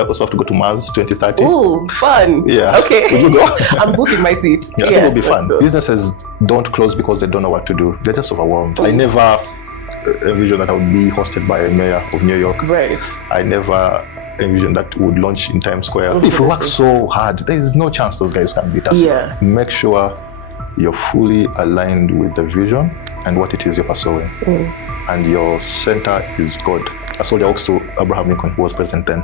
I also have to go to Mars 2030. Oh, fun. Yeah. Okay. Would you go? I'm booking my seats. Yeah, I think it'll be fun. Businesses don't close because they don't know what to do. They're just overwhelmed. I never envisioned that I would be hosted by a mayor of New York. Right. I never envisioned that would launch in Times Square. If we work so hard, there is no chance those guys can beat us. Yeah. Make sure you're fully aligned with the vision and what it is you're pursuing. And your center is God. A soldier walks to Abraham Lincoln, who was president then,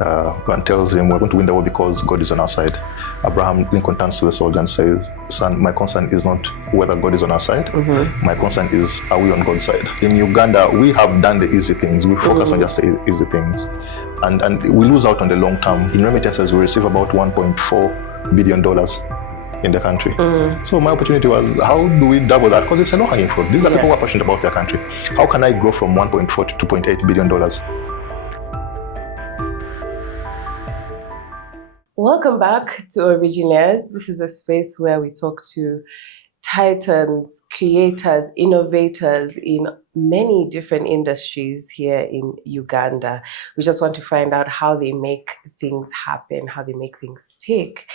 and tells him, we're going to win the war because God is on our side. Abraham Lincoln turns to the soldier and says, son, my concern is not whether God is on our side. My concern is, are we on God's side? In Uganda, we have done the easy things. We focus on just the easy things. And we lose out on the long term. In remittances, we receive about $1.4 billion in the country. So my opportunity was, how do we double that? Because it's a low-hanging fruit. These are people who are passionate about their country. How can I grow from 1.4 to $2.8 billion? Welcome back to Originaires. This is a space where we talk to titans, creators, innovators in many different industries here in Uganda. We just want to find out how they make things happen, how they make things tick.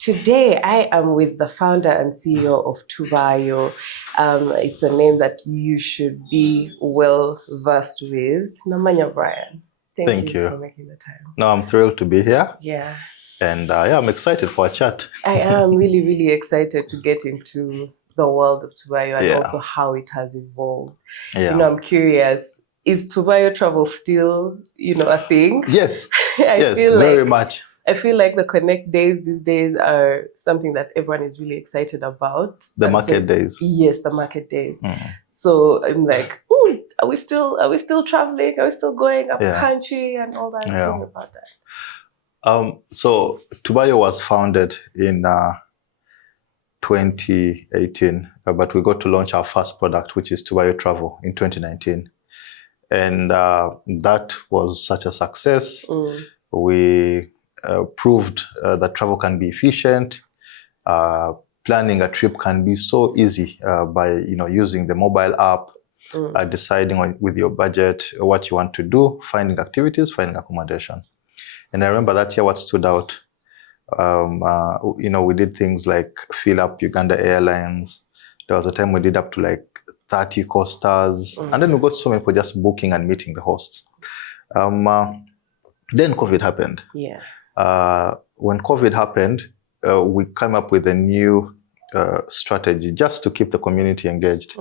Today, I am with the founder and CEO of Tubayo. It's a name that you should be well versed with. Namanya Brian, thank you for making the time. No, I'm thrilled to be here. Yeah. And I'm excited for a chat. I am really, really excited to get into the world of Tubayo and also how it has evolved. I'm curious, is Tubayo travel still, a thing? Yes, I feel very much. I feel like the Connect days these days are something that everyone is really excited about. The market days. Yes, the market days. So I'm like, oh, are we still traveling? Are we still going up country and all that? Tell me about that. So Tubayo was founded in 2018, but we got to launch our first product, which is Tubayo Travel, in 2019. And that was such a success. We proved that travel can be efficient. Planning a trip can be so easy by using the mobile app, deciding with your budget what you want to do, finding activities, finding accommodation. And I remember that year what stood out. We did things like fill up Uganda Airlines. There was a time we did up to like 30 coasters, and then we got so many people just booking and meeting the hosts. Then COVID happened. When COVID happened, we came up with a new strategy just to keep the community engaged.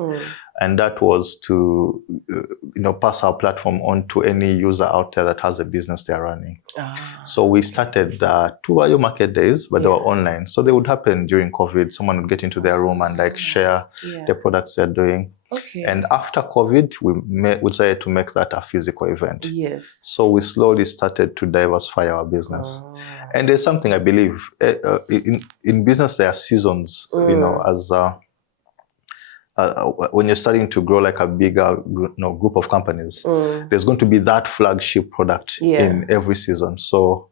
And that was to pass our platform on to any user out there that has a business they're running. So we started the Tubayo market days, but they were online. So they would happen during COVID. Someone would get into their room and share the products they're doing. And after COVID, we decided to make that a physical event. So we slowly started to diversify our business. And there's something I believe, in business there are seasons, as when you're starting to grow like a bigger group of companies, there's going to be that flagship product in every season. So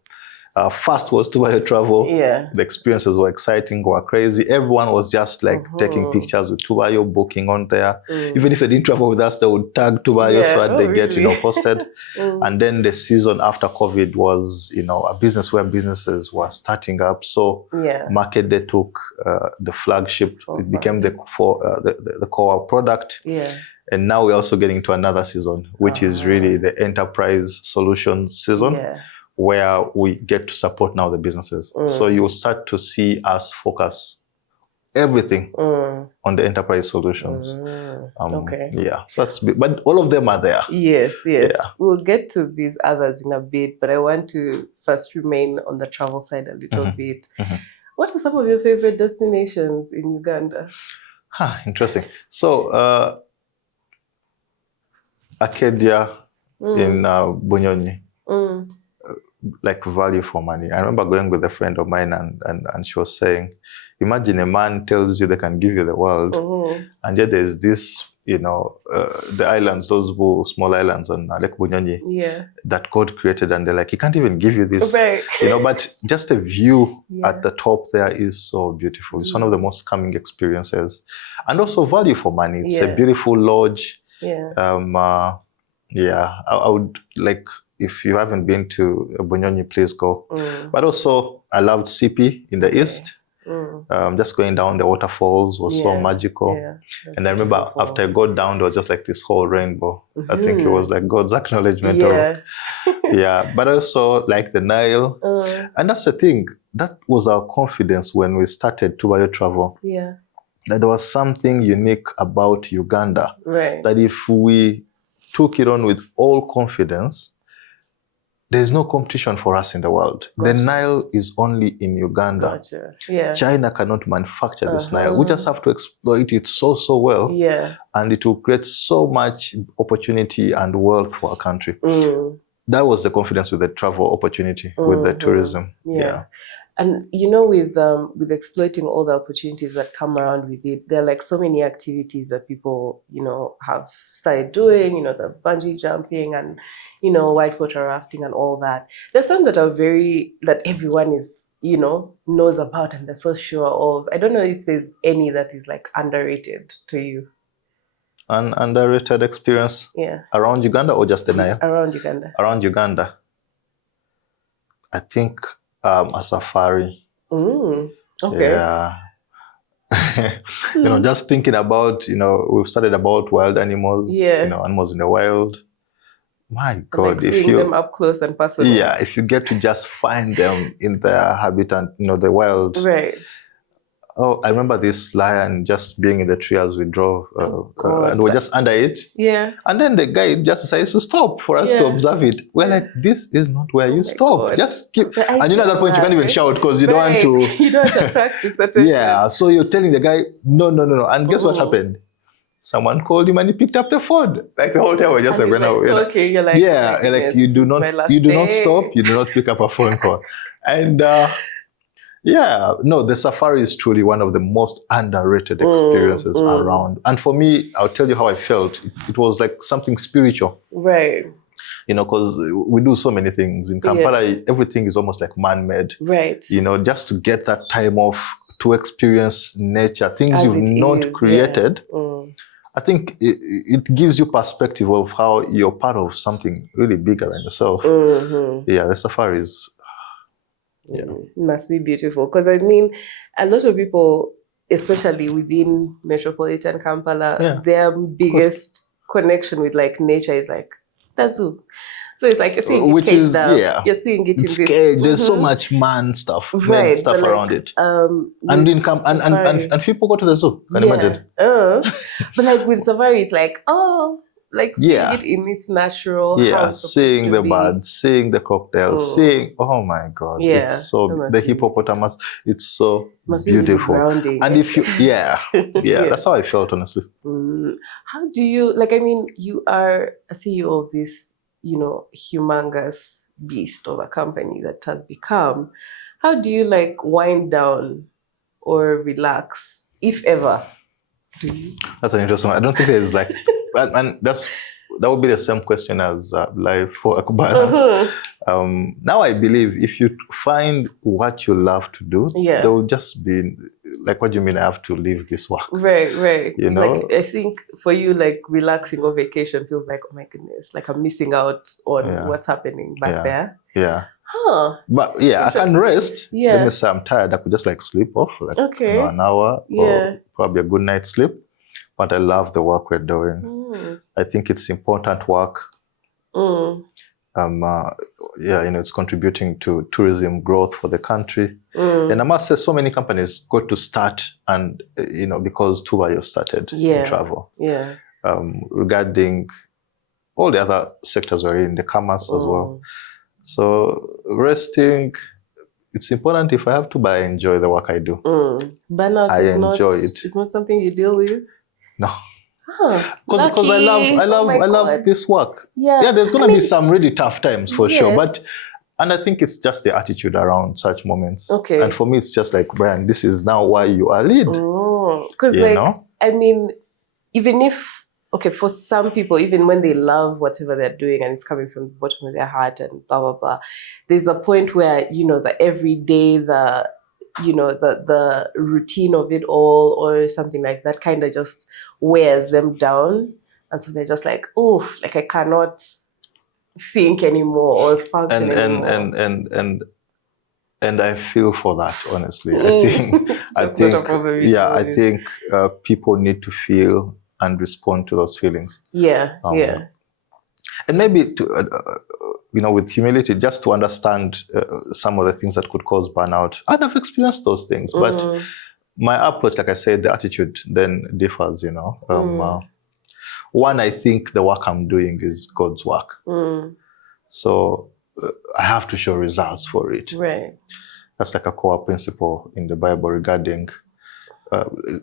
first was Tubayo Travel. The experiences were exciting, were crazy. Everyone was just like taking pictures with Tubayo, booking on there. Even if they didn't travel with us, they would tag Tubayo so that they get posted. And then the season after COVID was a business where businesses were starting up. So Market Day took the flagship. It became the core product. And now we're also getting to another season, which is really the enterprise solutions season. Where we get to support now the businesses. So you will start to see us focus everything on the enterprise solutions. So that's big, but all of them are there. Yes. We'll get to these others in a bit, but I want to first remain on the travel side a little bit. What are some of your favorite destinations in Uganda? Interesting. So Acadia in Bunyonyi. Like value for money. I remember going with a friend of mine and she was saying, imagine a man tells you they can give you the world, and yet there's this, the islands, those small islands on Lake Bunyonyi that God created, and they're like, he can't even give you this, but just the view at the top there is so beautiful. It's one of the most calming experiences, and also value for money. It's a beautiful lodge. I would like if you haven't been to Bunyonyi, please go. But also, I loved CP in the east. Just going down the waterfalls was so magical. And I remember after I got down, there was just like this whole rainbow. I think it was like God's acknowledgement of, but I also like the Nile. And that's the thing, that was our confidence when we started Tubayo Travel. That there was something unique about Uganda. That if we took it on with all confidence, there's no competition for us in the world. The Nile is only in Uganda. China cannot manufacture this Nile. We just have to exploit it so well. And it will create so much opportunity and wealth for our country. That was the confidence with the travel opportunity, with the tourism. And you know, with exploiting all the opportunities that come around with it, there are like so many activities that people, you know, have started doing, you know, the bungee jumping and, you know, whitewater rafting and all that. There's some that are that everyone is, you know, knows about and they're so sure of. I don't know if there's any that is like underrated to you. An underrated experience around Uganda or just the Nile? Around Uganda. Around Uganda. I think a safari. Okay. Yeah. You know, just thinking about, you know, we've studied about wild animals, you know, animals in the wild. My God, like seeing them up close and personal. Yeah, if you get to just find them in their habitat, you know, the wild. Oh, I remember this lion just being in the tree as we drove, and we're just under it. And then the guy just decides to stop for us to observe it. We're like, this is not where you stop. God. Just keep. And you know, at that point, you can't even shout because you don't want to. You don't want to attract its attention. So you're telling the guy, no. And guess what happened? Someone called him and he picked up the phone. Like the whole time we're just like, you're like, you do not stop, you do not pick up a phone call. And the safari is truly one of the most underrated experiences around. And for me, I'll tell you how I felt. It was like something spiritual. You know, because we do so many things. In Kampala, everything is almost like man-made. You know, just to get that time off, to experience nature, things you've not created. I think it gives you perspective of how you're part of something really bigger than yourself. The safaris. It must be beautiful. Because I mean, a lot of people, especially within metropolitan Kampala, their biggest connection with like nature is like the zoo. So it's like you're seeing it caged down. You're seeing it in this. There's so much man stuff around it. And people go to the zoo. Can you imagine? But like with safari, it's like, seeing it in its natural. Seeing the birds, seeing the crocodiles, seeing, oh my God, it's so, the hippopotamus, it's so beautiful. Grounding. And if you, that's how I felt, honestly. How do you, like, I mean, you are a CEO of this, you know, humongous beast of a company that has become. How do you like wind down or relax, if ever? Do you? That's an interesting one. I don't think there's like, and that would be the same question as life work balance. Now I believe if you find what you love to do, there will just be like, what do you mean I have to leave this work? Right. You know? Like, I think for you, like relaxing or vacation feels like, oh my goodness, like I'm missing out on what's happening back there. But I can rest. Let me say I'm tired. I could just like sleep off for like an hour or probably a good night's sleep. But I love the work we're doing. I think it's important work. You know, it's contributing to tourism growth for the country. And I must say, so many companies got to start, and you know, because Tubayo started in travel. Regarding all the other sectors we're in, the commerce as well. So resting, it's important if I have to, but I enjoy the work I do. Burnout it's not something you deal with? No. Because I love this work. There's gonna be some really tough times for sure, and I think it's just the attitude around such moments. And for me, it's just like, Brian, this is now why you are lead. Because I mean, even if for some people, even when they love whatever they're doing and it's coming from the bottom of their heart and blah blah blah, there's the point where, you know, the everyday, the routine of it all or something like that kind of just wears them down. And so they're just like, oof, like I cannot think anymore or function anymore. And I feel for that, honestly. I think people need to feel and respond to those feelings. And maybe with humility, just to understand some of the things that could cause burnout. And I've experienced those things, but my approach, like I said, the attitude then differs. One, I think the work I'm doing is God's work, so I have to show results for it. Right. That's like a core principle in the Bible regarding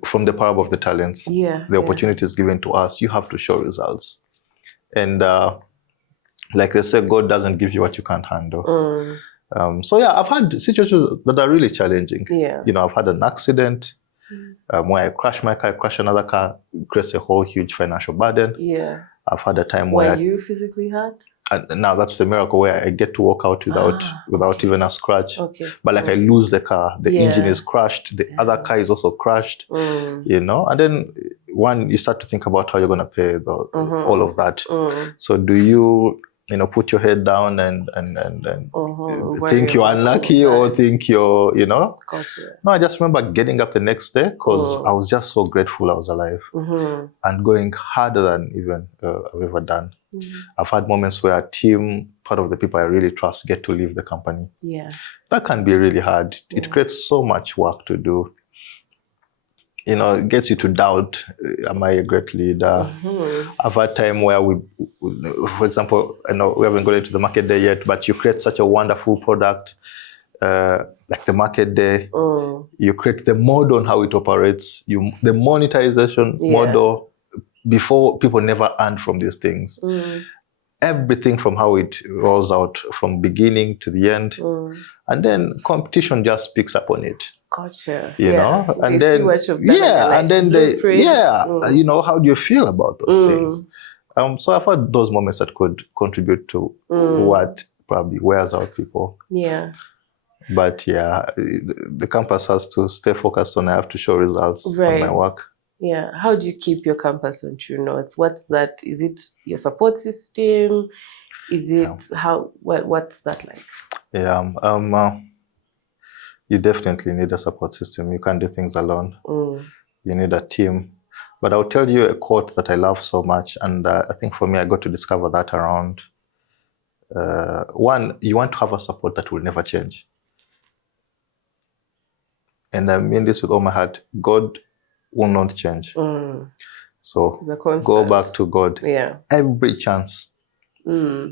from the parable of the talents. The opportunities given to us, you have to show results. And like they say, God doesn't give you what you can't handle. So I've had situations that are really challenging. I've had an accident where I crashed my car, I crashed another car, creates a whole huge financial burden. I've had a time where you physically hurt? And now that's the miracle where I get to walk out without even a scratch. But like I lose the car, the engine is crushed, the other car is also crushed, and then you start to think about how you're going to pay all of that. So do you put your head down and think you're unlucky or think you're, Gotcha. No, I just remember getting up the next day because I was just so grateful I was alive and going harder than even I've ever done. I've had moments where a team, part of the people I really trust, get to leave the company. That can be really hard. It creates so much work to do. It gets you to doubt, am I a great leader? I've had time where for example, I know we haven't gone into the market day yet, but you create such a wonderful product, like the market day. You create the model on how it operates, the monetization model. Before, people never earned from these things. Everything from how it rolls out from beginning to the end. And then competition just picks up on it. Gotcha. And then, and then how do you feel about those things? So I've had those moments that could contribute to what probably wears out people. But the campus has to stay focused on, I have to show results on my work. How do you keep your campus on true north? What's that? Is it your support system? Is it what's that like? You definitely need a support system. You can't do things alone. You need a team. But I'll tell you a quote that I love so much, and I think for me, I got to discover that around. One, you want to have a support that will never change. And I mean this with all my heart. God will not change. So go back to God. Every chance.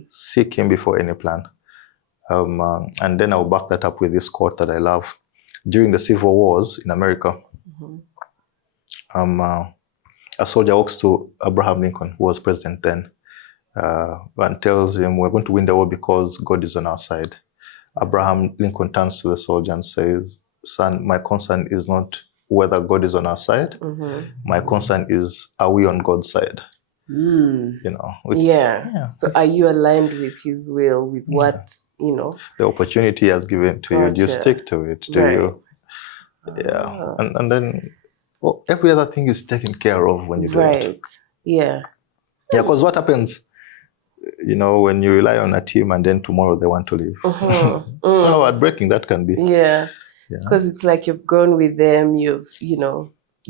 Seek Him before any plan. And then I'll back that up with this quote that I love. During the civil wars in America, a soldier walks to Abraham Lincoln, who was president then, and tells him, we're going to win the war because God is on our side. Abraham Lincoln turns to the soldier and says, son, my concern is not whether God is on our side. My concern is, are we on God's side? So are you aligned with His will, with what, the opportunity He has given to you? Do you stick to it? Do you? And then every other thing is taken care of when you do it. Because what happens, when you rely on a team and then tomorrow they want to leave. How heartbreaking that can be. Because it's like you've grown with them, you've,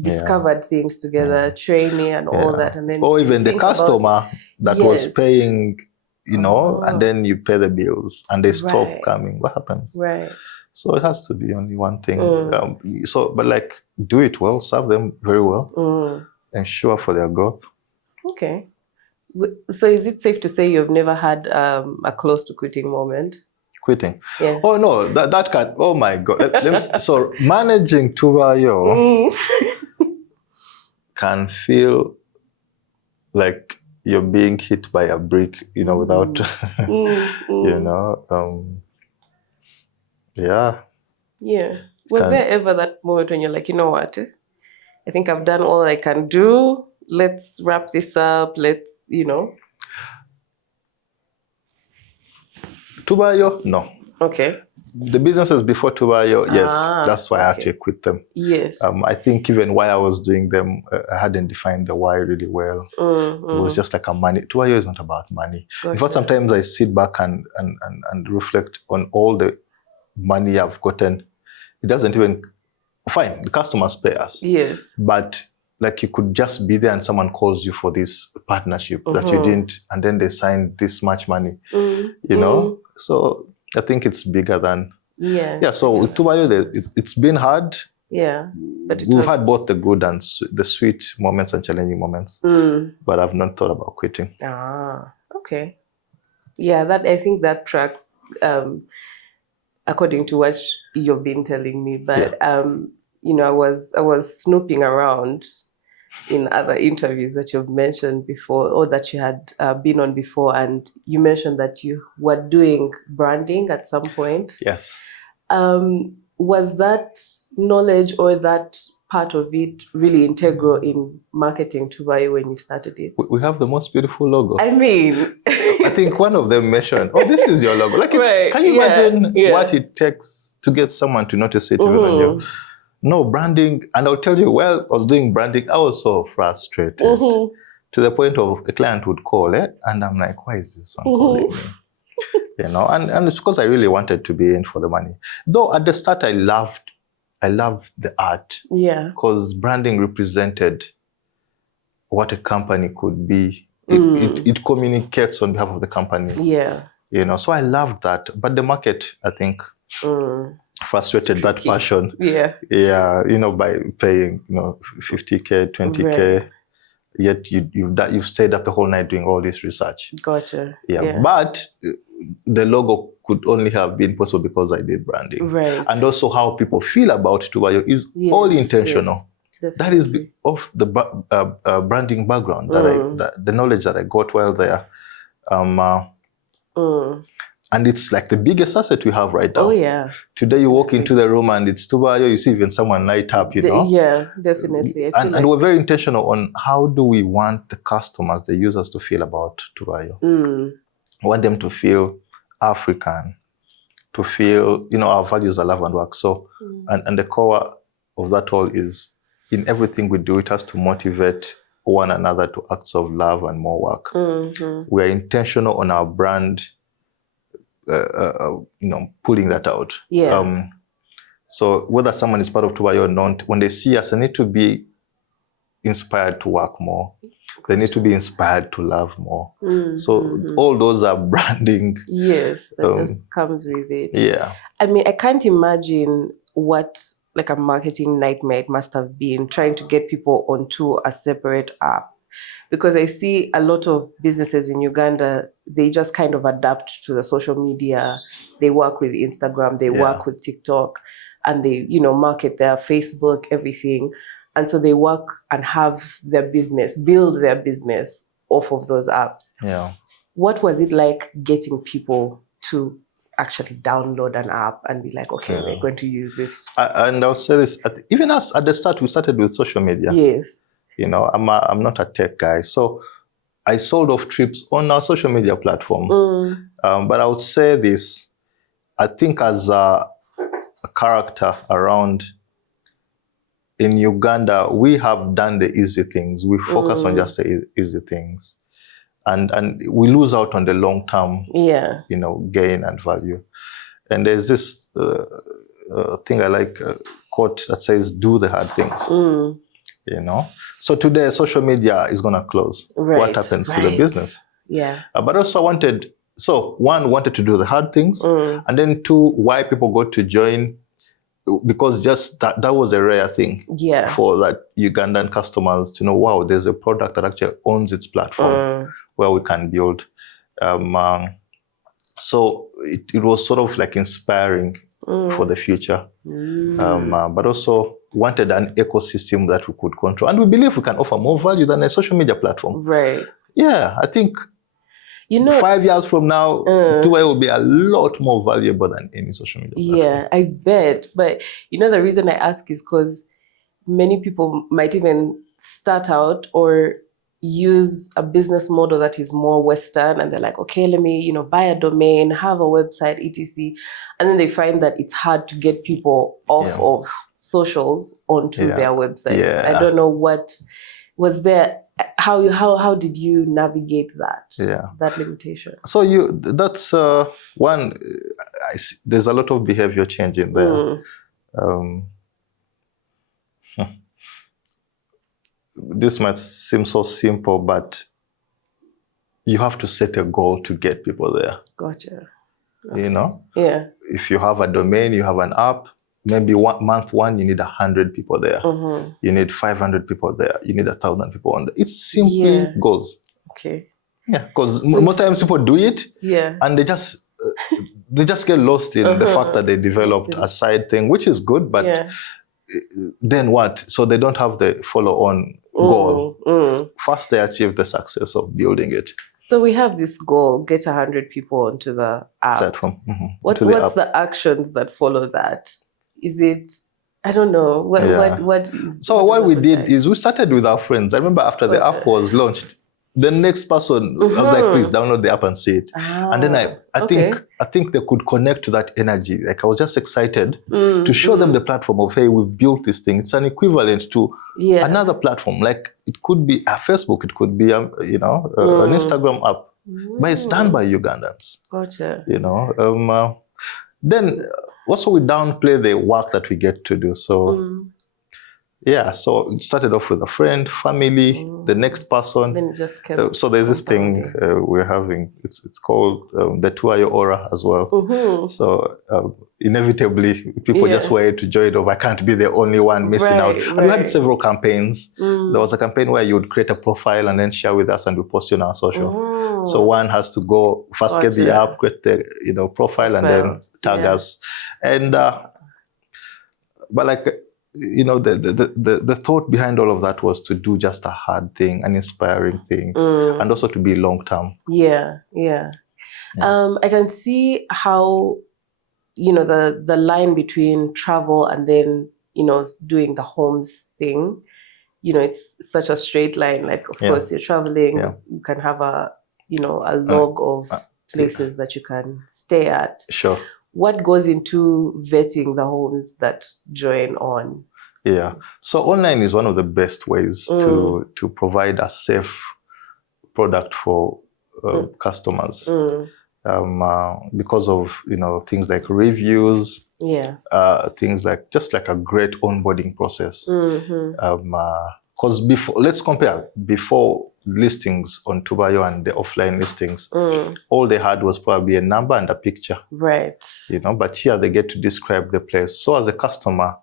discovered things together, training and all that. And then or even the customer that was paying, and then you pay the bills and they stop coming. What happens? So it has to be only one thing. But do it well, serve them very well, ensure for their growth. Okay. So is it safe to say you've never had a close to quitting moment? Quitting? Oh no, that can. Oh my God. So managing Tubayo can feel like you're being hit by a brick, without, Was there ever that moment when you're like, you know what? I think I've done all I can do. Let's wrap this up. Let's, Tubayo, no. Okay. The businesses before Tubayo, yes, that's why I had to quit them. Yes. I think even while I was doing them, I hadn't defined the why really well. It was just like a money. Tubayo is not about money. Gotcha. In fact, sometimes I sit back and reflect on all the money I've gotten. It doesn't even, fine, the customers pay us. Yes. But like you could just be there and someone calls you for this partnership that you didn't, and then they signed this much money, you know? So I think it's bigger than, so with Tubayo, it's been hard. Yeah. But we've had both the good and the sweet moments and challenging moments, but I've not thought about quitting. Okay. Yeah, that I think that tracks according to what you've been telling me. But you know, I was snooping around in other interviews that you've mentioned before, or that you had been on before, and you mentioned that you were doing branding at some point. Yes. Was that knowledge or that part of it really integral in marketing Tubayo when you started it? We have the most beautiful logo. I mean, I think one of them mentioned, "Oh, this is your logo." Like, can you imagine what it takes to get someone to notice it even on your? No, branding, and I'll tell you, while I was doing branding, I was so frustrated to the point of a client would call it, and I'm like, why is this one calling me? You know, and it's because I really wanted to be in for the money. Though at the start I loved the art. Yeah. Because branding represented what a company could be. It communicates on behalf of the company. Yeah. You know, so I loved that. But the market, I think, frustrated that passion. Yeah. Yeah, you know, by paying, you know, 50K, 20K, yet you've stayed up the whole night doing all this research. Gotcha. Yeah. But the logo could only have been possible because I did branding. Right. And also how people feel about Tubayo is all intentional. Yes, that is of the branding background that the knowledge that I got while there. And it's like the biggest asset we have right now. Oh, yeah. Today you walk into the room and it's Tubayo, you see even someone light up, you know? Yeah, definitely. And we're very intentional on how do we want the customers, the users to feel about Tubayo. We want them to feel African, to feel, you know, our values are love and work. So, and the core of that all is in everything we do, it has to motivate one another to acts of love and more work. We are intentional on our brand, you know, pulling that out. Yeah. So whether someone is part of Tubayo or not, when they see us, they need to be inspired to work more. They need to be inspired to love more. So all those are branding. Yes, that just comes with it. Yeah. I mean, I can't imagine what like a marketing nightmare it must have been trying to get people onto a separate app. Because I see a lot of businesses in Uganda, they just kind of adapt to the social media. They work with Instagram, they work with TikTok, and they, you know, market their Facebook, everything. And so they work and have their business, build their business off of those apps. Yeah. What was it like getting people to actually download an app and be like, okay, we're going to use this? And I'll say this, even us at the start, we started with social media. Yes. You know, I'm not a tech guy. So I sold off trips on our social media platform. But I would say this, I think as a character around in Uganda, we have done the easy things. We focus on just the easy things. And we lose out on the long-term, you know, gain and value. And there's this thing I like, quote that says, do the hard things. You know? So today, social media is going to close. Right, what happens to the business? Yeah. But also I wanted to do the hard things. And then two, why people got to join, because just that was a rare thing for that Ugandan customers to know, wow, there's a product that actually owns its platform where we can build. So it was sort of like inspiring for the future. But also wanted an ecosystem that we could control. And we believe we can offer more value than a social media platform. Right. Yeah, I think 5 years from now, Tubayo will be a lot more valuable than any social media platform. Yeah, I bet. But you know, the reason I ask is because many people might even start out or, use a business model that is more Western, and they're like, okay, let me, buy a domain, have a website, etc. And then they find that it's hard to get people off of socials onto their websites. Yeah. I don't know what was there. How did you navigate that limitation? So that's one. I see, there's a lot of behavior change in there. This might seem so simple, but you have to set a goal to get people there. Gotcha. Okay. Yeah. If you have a domain, you have an app, maybe month one, you need 100 people there. You need 500 people there. You need 1,000 people on there. It's simply goals. Okay. Yeah, because most times people do it, and they just get lost in the fact that they developed a side thing, which is good, but then what? So they don't have the follow-on goal. First, they achieve the success of building it. So we have this goal: get 100 people onto the app. What's the actions that follow that? Is it? I don't know. What we did is we started with our friends. I remember after the app was launched, the next person I was like, please download the app and see it. And then I think they could connect to that energy. Like I was just excited to show them the platform of, hey, we've built this thing. It's an equivalent to another platform. Like it could be a Facebook, it could be an Instagram app, but it's done by Ugandans. Gotcha. Then also we downplay the work that we get to do. So so it started off with a friend, family, the next person. Then it just kept so there's this thing we're having, it's called the Tubayo aura as well. So inevitably, people just wanted to join it of, I can't be the only one missing out. And we had several campaigns. There was a campaign where you would create a profile and then share with us and we post you on our social. So one has to go first get the app, create the profile and then tag us. And but like, the thought behind all of that was to do just a hard thing, an inspiring thing, and also to be long term. Yeah. I can see how, the line between travel and then, doing the homes thing, it's such a straight line. Like, of course, you're traveling, you can have a log of places that you can stay at. Sure. What goes into vetting the homes that join on? Yeah. So online is one of the best ways to provide a safe product for customers. Because of, things like reviews, things like just like a great onboarding process. Because let's compare before listings on Tubayo and the offline listings, all they had was probably a number and a picture. Right. But here they get to describe the place. So as a customer,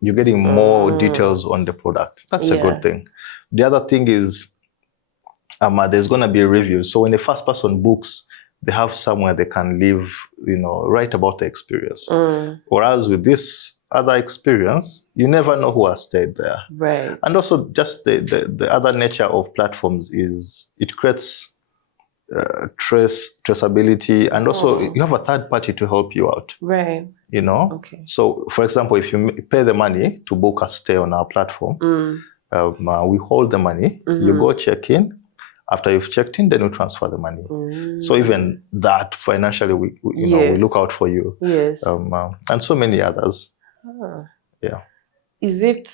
you're getting more details on the product. That's a good thing. The other thing is there's going to be reviews. So when the first person books, they have somewhere they can live, write about the experience. Whereas with this other experience, you never know who has stayed there. Right. And also just the other nature of platforms is it creates traceability, and also you have a third party to help you out. Right. Okay. So for example, if you pay the money to book a stay on our platform, we hold the money, you go check in. After you've checked in, then we transfer the money. So even that financially, we look out for you. Yes. And so many others. Yeah. Is it?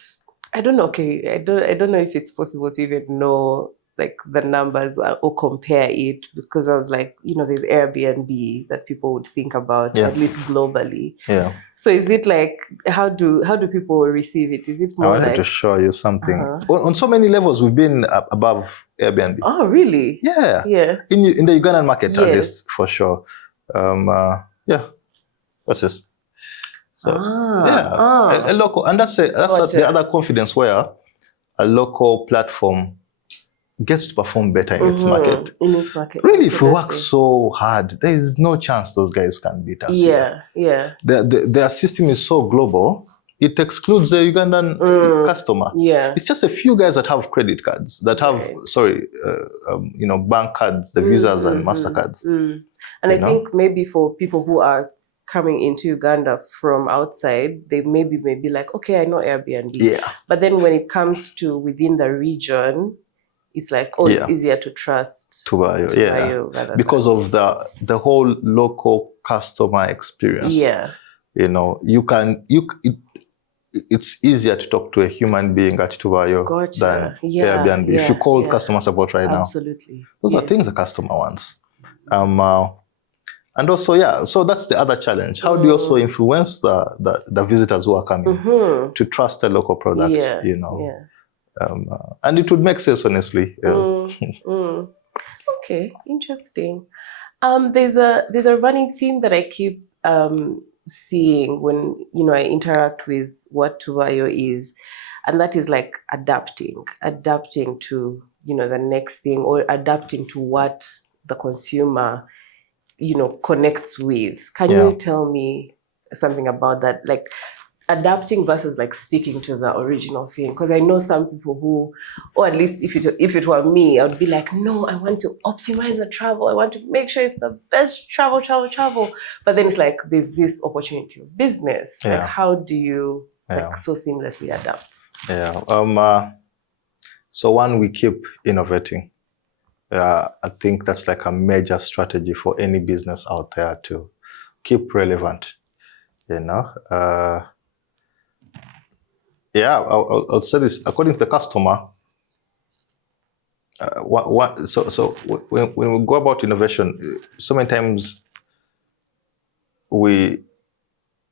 I don't know. Okay, I don't know if it's possible to even know like the numbers or compare it, because I was like, there's Airbnb that people would think about, at least globally. Yeah. So is it like, how do people receive it? Is it more I wanted to show you something. On so many levels, we've been above Airbnb. Oh, really? Yeah. Yeah. In the Ugandan market, at least, for sure. What's this? So, a local, and that's the other confidence where a local platform gets to perform better in its market. Really, if we work so hard, there is no chance those guys can beat us. Their system is so global, it excludes the Ugandan customer. It's just a few guys that have credit cards, that have, bank cards, the Visas and MasterCards. And I think maybe for people who are coming into Uganda from outside, they may be like, okay, I know Airbnb. But then when it comes to within the region, it's like, oh, it's easier to trust Tubayo, because of the whole local customer experience. You know, it's easier to talk to a human being at Tubayo than Airbnb. If you call customer support right now, those are things the customer wants. And also, so that's the other challenge. How do you also influence the visitors who are coming to trust the local product? You know, and it would make sense, honestly. Okay, interesting. There's a running theme that I keep seeing when I interact with what Tubayo is, and that is like adapting to the next thing, or adapting to what the consumer connects with. Can you tell me something about that, like adapting versus like sticking to the original thing? Because I know some people who, or at least if it were me, I would be like, no, I want to optimize the travel. I want to make sure it's the best travel. But then it's like there's this opportunity of business. Like, how do you like so seamlessly adapt? So one, we keep innovating. I think that's like a major strategy for any business out there to keep relevant. You know. I'll say this. According to the customer, so when we go about innovation, so many times we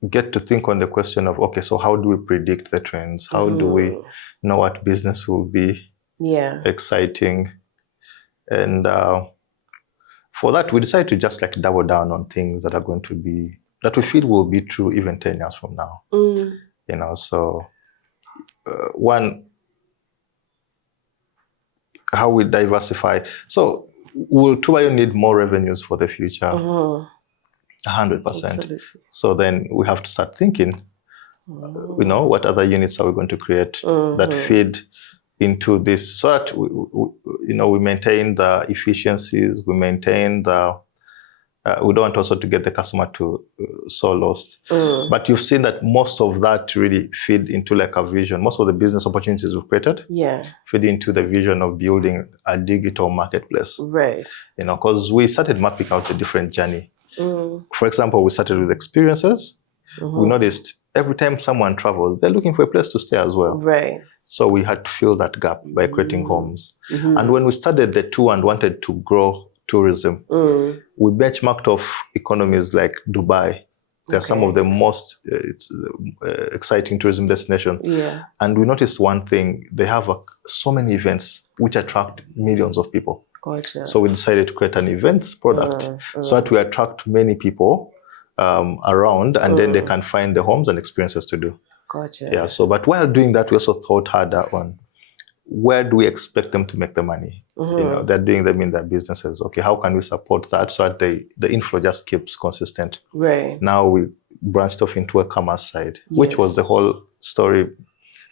get to think on the question of, okay, so how do we predict the trends? How do we know what business will be exciting? And for that, we decided to just like double down on things that are going to be, that we feel will be true even 10 years from now. You know, so one, how we diversify. So will Tubayo need more revenues for the future? 100%. Absolutely. So then we have to start thinking, what other units are we going to create that feed into this, so that we maintain the efficiencies, we maintain the we don't want also to get the customer to so lost. But you've seen that most of that really feed into like a vision. Most of the business opportunities we've created feed into the vision of building a digital marketplace. Right. You know, because we started mapping out a different journey. For example, we started with experiences. We noticed every time someone travels, they're looking for a place to stay as well. Right. So we had to fill that gap by creating homes. And when we started the tour and wanted to grow tourism, we benchmarked off economies like Dubai. They're some of the most exciting tourism destinations. And we noticed one thing: they have so many events which attract millions of people. Gotcha. So we decided to create an events product so that we attract many people around, and then they can find the homes and experiences to do. Gotcha. Yeah. So, but while doing that, we also thought harder on where do we expect them to make the money? They're doing them in their businesses. Okay, how can we support that so that the inflow just keeps consistent? Right. Now we branched off into a commerce side, which was the whole story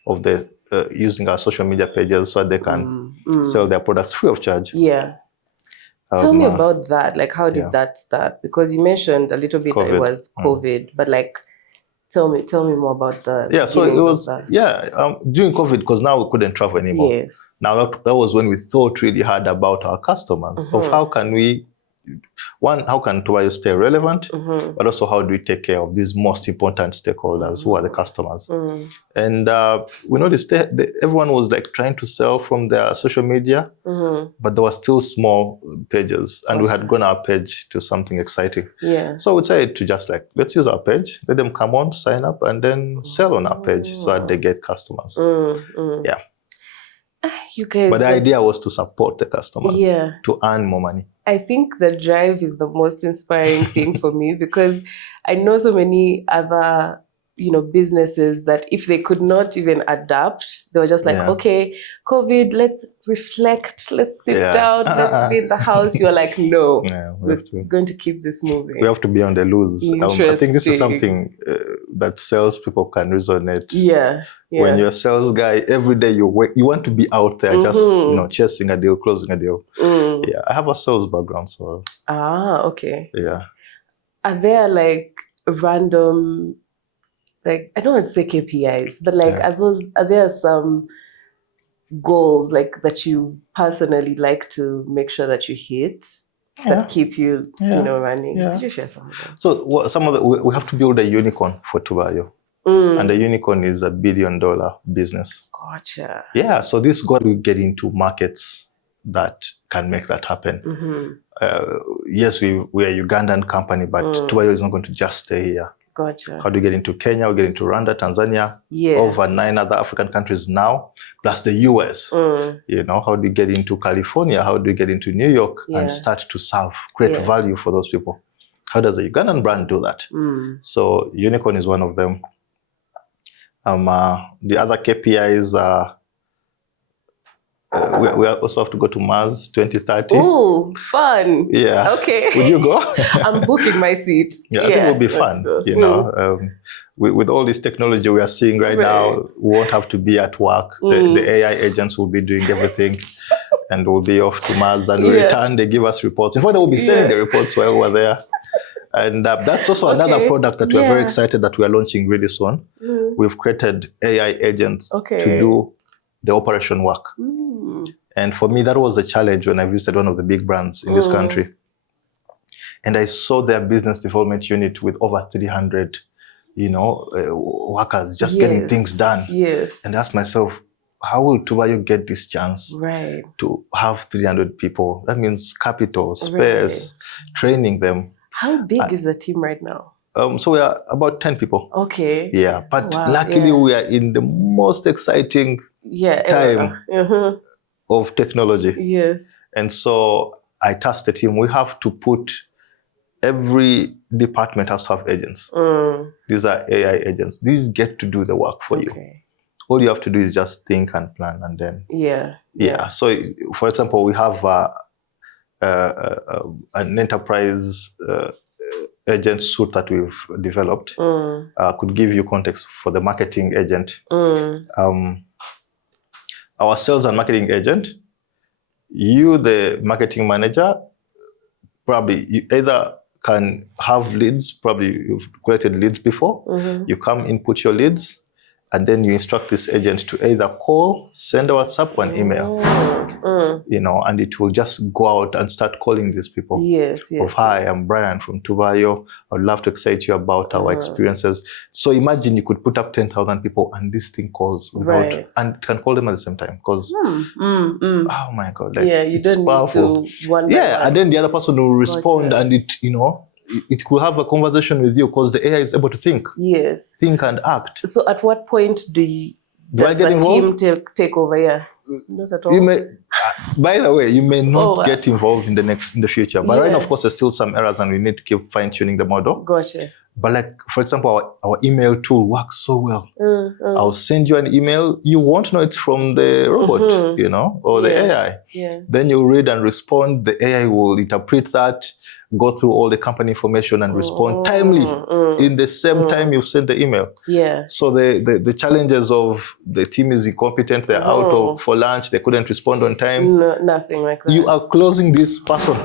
of the using our social media pages so that they can sell their products free of charge. Yeah. Tell me about that. Like, how did that start? Because you mentioned a little bit that it was COVID, but like, tell me more about the so it was during COVID, because now we couldn't travel anymore. Yes. Now that was when we thought really hard about our customers, of how can we, one, how can Tubayo stay relevant, but also how do we take care of these most important stakeholders who are the customers. And we noticed everyone was like trying to sell from their social media, but there were still small pages, and we had grown our page to something exciting. So we decided to just like, let's use our page, let them come on, sign up, and then sell on our page so that they get customers. You guys, but the idea was to support the customers, to earn more money. I think the drive is the most inspiring thing for me, because I know so many other businesses that if they could not even adapt, they were just like, okay, COVID, let's reflect, let's sit down, let's be in the house. You're like, no, we're going to keep this moving. We have to be on the loose. I think this is something that salespeople can resonate. When you're a sales guy, every day you want to be out there, just chasing a deal, closing a deal. I have a sales background, so. Okay. Yeah. Are there like random, like, I don't want to say KPIs, but like, are there some goals like that you personally like to make sure that you hit that keep you, running? Could you share some of them? So we have to build a unicorn for Tubayo. And the unicorn is $1 billion business. Gotcha. Yeah, so this got to get into markets that can make that happen. Yes, we're a Ugandan company, but Tubayo is not going to just stay here. Gotcha. How do you get into Kenya? We get into Rwanda, Tanzania, over 9 other African countries now, plus the US. How do you get into California? How do you get into New York and start to serve, create value for those people? How does a Ugandan brand do that? So unicorn is one of them. The other KPIs are we also have to go to Mars 2030. Ooh, fun. Yeah. Okay. Would you go? I'm booking my seat. I think it will be fun. With all this technology we are seeing right now, we won't have to be at work. The AI agents will be doing everything and we'll be off to Mars and we return, they give us reports. In fact, we'll be sending the reports while we're there. And that's also another product that we're very excited that we are launching really soon. We've created AI agents to do the operation work. And for me, that was a challenge when I visited one of the big brands in this country. And I saw their business development unit with over 300, workers just getting things done. And I asked myself, how will Tubayo get this chance to have 300 people? That means capital, space, training them. How big is the team right now? So we are about 10 people. Okay. Yeah, but luckily we are in the most exciting time of technology. Yes. And so I tasked the team, we have to put, every department has to have agents. These are AI agents. These get to do the work for you. All you have to do is just think and plan and then. Yeah. So for example, we have an enterprise agent suite that we've developed. Could give you context for the marketing agent. Our sales and marketing agent, you, the marketing manager, probably you either can have leads, probably you've created leads before, you come input your leads, and then you instruct this agent to either call, send a WhatsApp, or an email. And it will just go out and start calling these people. Hi, I'm Brian from Tubayo. I would love to excite you about our experiences. So imagine you could put up 10,000 people and this thing calls without, and can call them at the same time. Because, oh my God, you don't powerful. Need to one and then the other person will respond and it will have a conversation with you because the AI is able to think. Think and act. So at what point does the team take over here? Not at all. You may, by the way, you may not get involved in the future. But right now, of course, there's still some errors and we need to keep fine-tuning the model. Gotcha. But like, for example, our email tool works so well. I'll send you an email. You won't know it's from the robot, or the AI. Then you read and respond. The AI will interpret that, go through all the company information and respond timely in the same time you send the email. So the challenges of the team is incompetent, they're out for lunch, they couldn't respond on time. No, nothing like that. You are closing this person.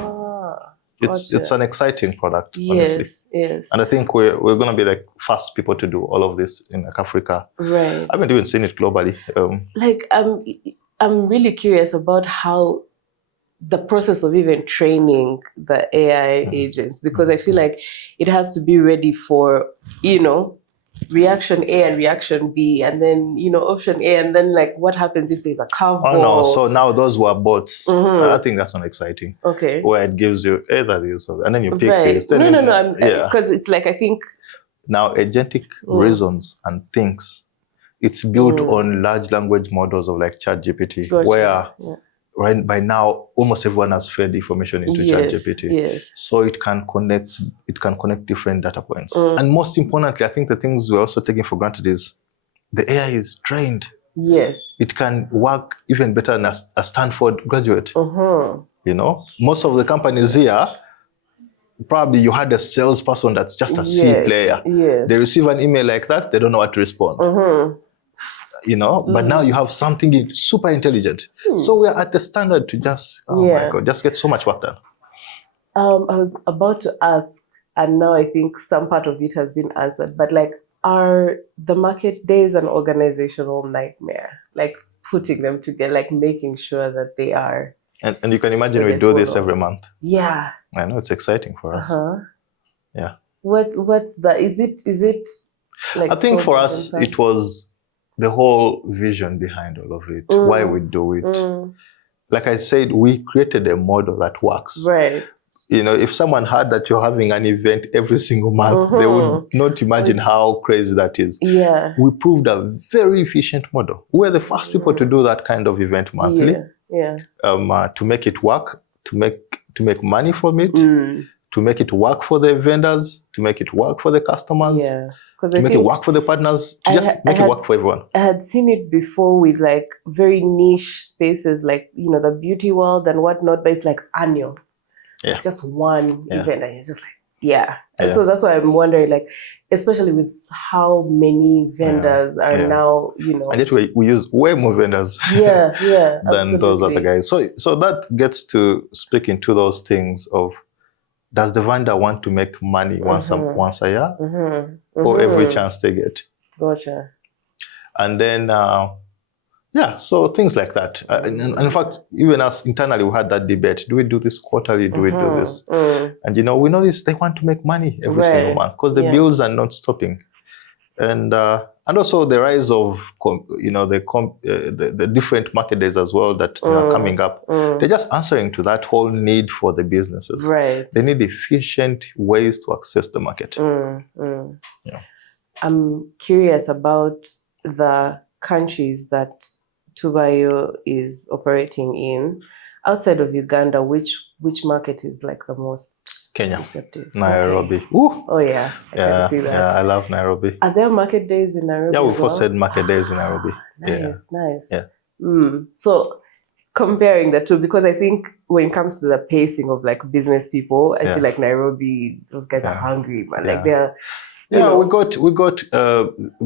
It's an exciting product, honestly. And I think we're going to be the first people to do all of this in Africa. I haven't even seen it globally. I'm really curious about how the process of even training the AI agents, because I feel like it has to be ready for, reaction A and reaction B, and then, option A, and then what happens if there's a curveball? Oh no, so now those were bots. I think that's not exciting. Where it gives you either this or, and then you pick this. No, because it's I think... Now, agentic reasons and thinks, it's built on large language models of ChatGPT, where right by now almost everyone has fed information into ChatGPT. So it can connect different data points. And most importantly, I think the things we're also taking for granted is the AI is trained. It can work even better than a Stanford graduate. Most of the companies here, probably you had a salesperson that's just a C player. They receive an email like that, they don't know what to respond. But now you have something super intelligent. So we're at the standard to just, my God, just get so much work done. I was about to ask, and now I think some part of it has been answered, but are the market days an organizational nightmare? putting them together, like making sure that they are. And you can imagine we do this every month. Yeah. I know, it's exciting for us. Yeah. What's that? Is it like, I think for us, it was the whole vision behind all of it, why we do it. Like I said, we created a model that works. Right. You know, if someone heard that you're having an event every single month, they would not imagine how crazy that is. Yeah. We proved a very efficient model. We're the first people to do that kind of event monthly. Yeah. To make it work, to make money from it, to make it work for the vendors, to make it work for the customers, to make it work for the partners, to just make it work for everyone. I had seen it before with like very niche spaces, like, you know, the beauty world and whatnot, but it's like annual. Yeah. Just one event, and you're just like, And so that's why I'm wondering, like, especially with how many vendors are now, you know. And yet we use way more vendors than those other guys. So that gets to speak into those things of, does the vendor want to make money once a year or every chance they get? Gotcha. And then, so things like that. And in fact, even us internally, we had that debate. Do we do this quarterly? Do we do this? And, you know, we notice they want to make money every single month because the bills are not stopping. And also the rise of, you know, the different market days as well that are coming up. They're just answering to that whole need for the businesses. Right. They need efficient ways to access the market. Yeah. I'm curious about the countries that Tubayo is operating in. Outside of Uganda, which market is like the most Kenya, receptive? Nairobi. Okay. Oh yeah, I can see that. Yeah, I love Nairobi. Are there market days in Nairobi? Yeah, we first said market days in Nairobi. Nice. Yeah. So comparing the two, because I think when it comes to the pacing of like business people, I feel like Nairobi, those guys are hungry, man. Like they're. We got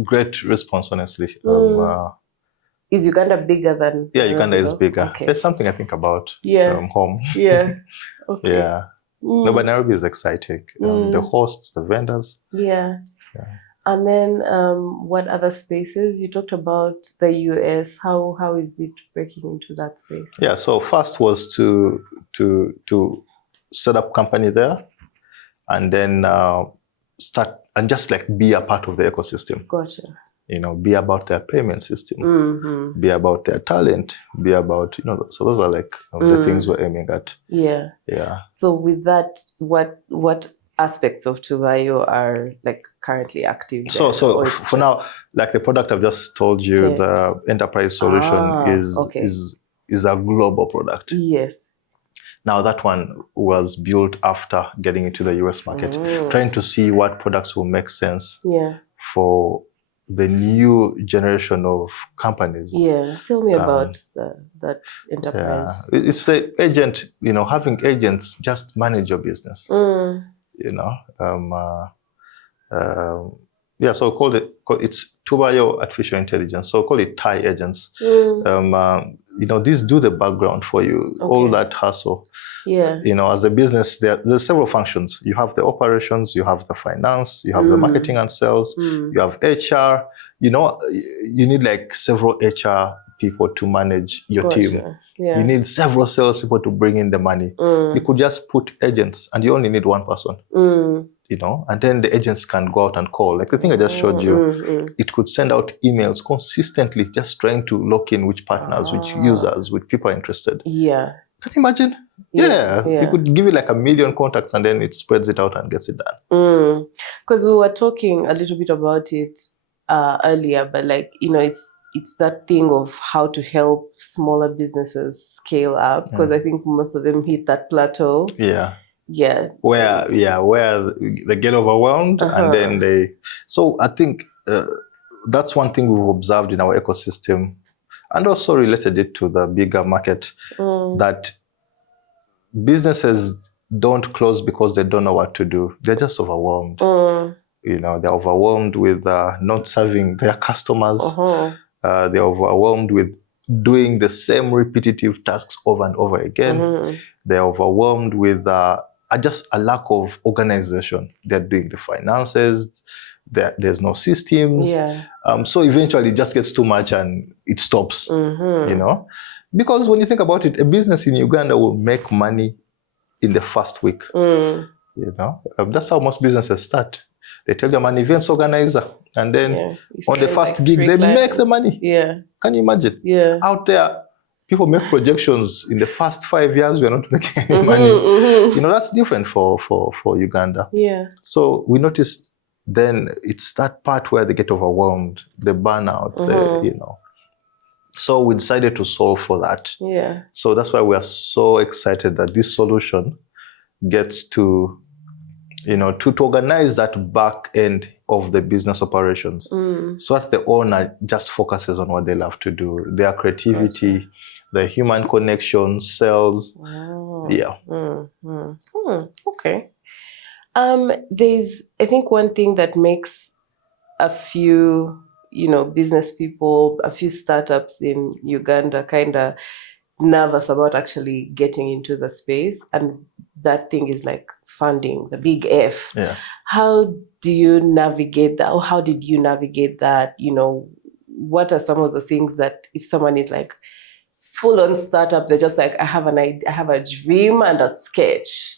great response, honestly. Is Uganda bigger than? Yeah, Uganda is bigger. Okay. There's something I think about home. Yeah. Okay. Yeah. No, but Nairobi is exciting. The hosts, the vendors. Yeah. And then what other spaces? You talked about the US. How is it breaking into that space? Yeah, so first was to set up company there and then start and just like be a part of the ecosystem. Gotcha. You know, be about their payment system, be about their talent, be about, you know, so those are like the things we're aiming at. Yeah. Yeah. So with that, what aspects of Tubayo are like currently active there? So for now, like the product I've just told you, the enterprise solution is a global product. Yes. Now that one was built after getting into the US market, trying to see what products will make sense for the new generation of companies. Yeah, tell me about that enterprise. Yeah. It's the agent, you know, having agents just manage your business. You know, so it's Tubayo Artificial Intelligence. So call it TI agents. You know, these do the background for you, all that hustle. Yeah. You know, as a business, there's several functions. You have the operations, you have the finance, you have the marketing and sales, you have HR. You know, you need like several HR people to manage your team. Yeah. You need several sales people to bring in the money. You could just put agents and you only need one person. You know, and then the agents can go out and call. Like the thing I just showed you, it could send out emails consistently, just trying to lock in which partners, which users, which people are interested. Yeah. Can you imagine? Yeah. You could give it like 1 million contacts and then it spreads it out and gets it done. Because we were talking a little bit about it earlier, but like, you know, it's that thing of how to help smaller businesses scale up, because I think most of them hit that plateau. Yeah. Where they get overwhelmed and then so I think that's one thing we've observed in our ecosystem and also related it to the bigger market, that businesses don't close because they don't know what to do. They're just overwhelmed. You know, they're overwhelmed with not serving their customers. They're overwhelmed with doing the same repetitive tasks over and over again. They're overwhelmed with just a lack of organization. They're doing the finances, there's no systems. Yeah. So eventually it just gets too much and it stops, you know? Because when you think about it, a business in Uganda will make money in the first week. You know, that's how most businesses start. They tell you I'm an events organizer, and then on the first gig, they make the money. Yeah. Can you imagine? Yeah. Out there, people make projections in the first 5 years, we're not making any money. You know, that's different for Uganda. Yeah. So we noticed then it's that part where they get overwhelmed, the burnout, you know. So we decided to solve for that. Yeah. So that's why we are so excited that this solution gets to, you know, to organize that back end of the business operations. So that the owner just focuses on what they love to do, their creativity, the human connection, sales. Wow. Yeah. Okay. There's, I think, one thing that makes a few, you know, business people, a few startups in Uganda kind of nervous about actually getting into the space, and that thing is like funding, the big F. Yeah. How do you navigate that? Or how did you navigate that? You know, what are some of the things that if someone is like full on startup, they're just like, I have a dream and a sketch,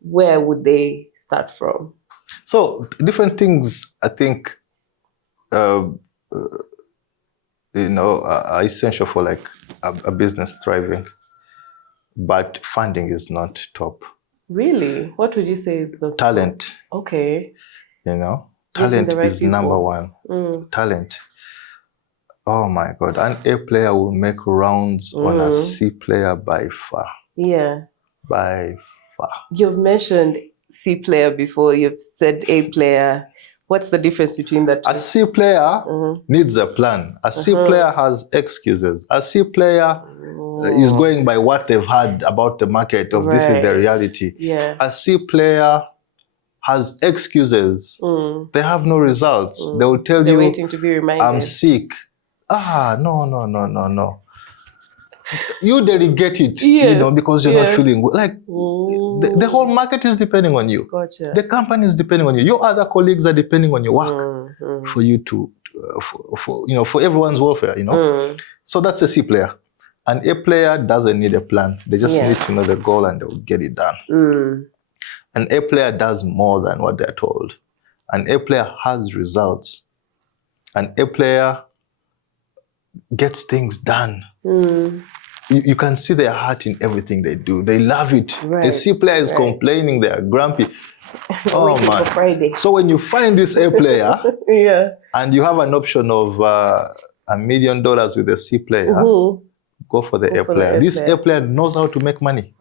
where would they start from? So different things, I think, you know, are essential for like a business thriving, but funding is not top. Really? What would you say is the talent? Okay. You know, talent is number one. Talent. Oh my God, an A player will make rounds on a C player by far. Yeah. By far. You've mentioned C player before. You've said A player. What's the difference between the two? A C player needs a plan. A C player has excuses. A C player is going by what they've heard about the market of this is the reality. Yeah. A C player has excuses. They have no results. They will tell They're you, waiting to be reminded. I'm sick. No. You delegate it, you know, because you're not feeling good. Like the whole market is depending on you. Gotcha. The company is depending on you. Your other colleagues are depending on your work for you to, you know, for everyone's welfare, you know. So that's a C player. An A player doesn't need a plan. They just need to know the goal and they will get it done. An A player does more than what they're told. An A player has results. An A player gets things done. You can see their heart in everything they do. They love it. A C player is complaining, they are grumpy. Oh man. For Friday. So when you find this A player and you have an option of $1 million with a C player, go for the A player. This A player knows how to make money.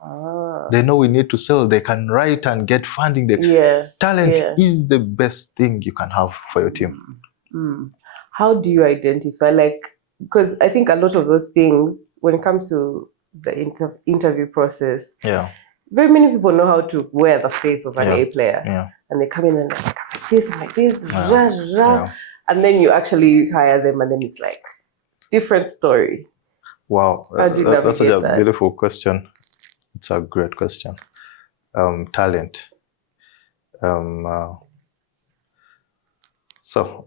They know we need to sell. They can write and get funding. Talent is the best thing you can have for your team. How do you identify, like, because I think a lot of those things, when it comes to the interview process, very many people know how to wear the face of an A player. And they come in and like, I'm like this, and then you actually hire them and then it's like, different story. Wow, that's such a beautiful question. It's a great question. Talent. So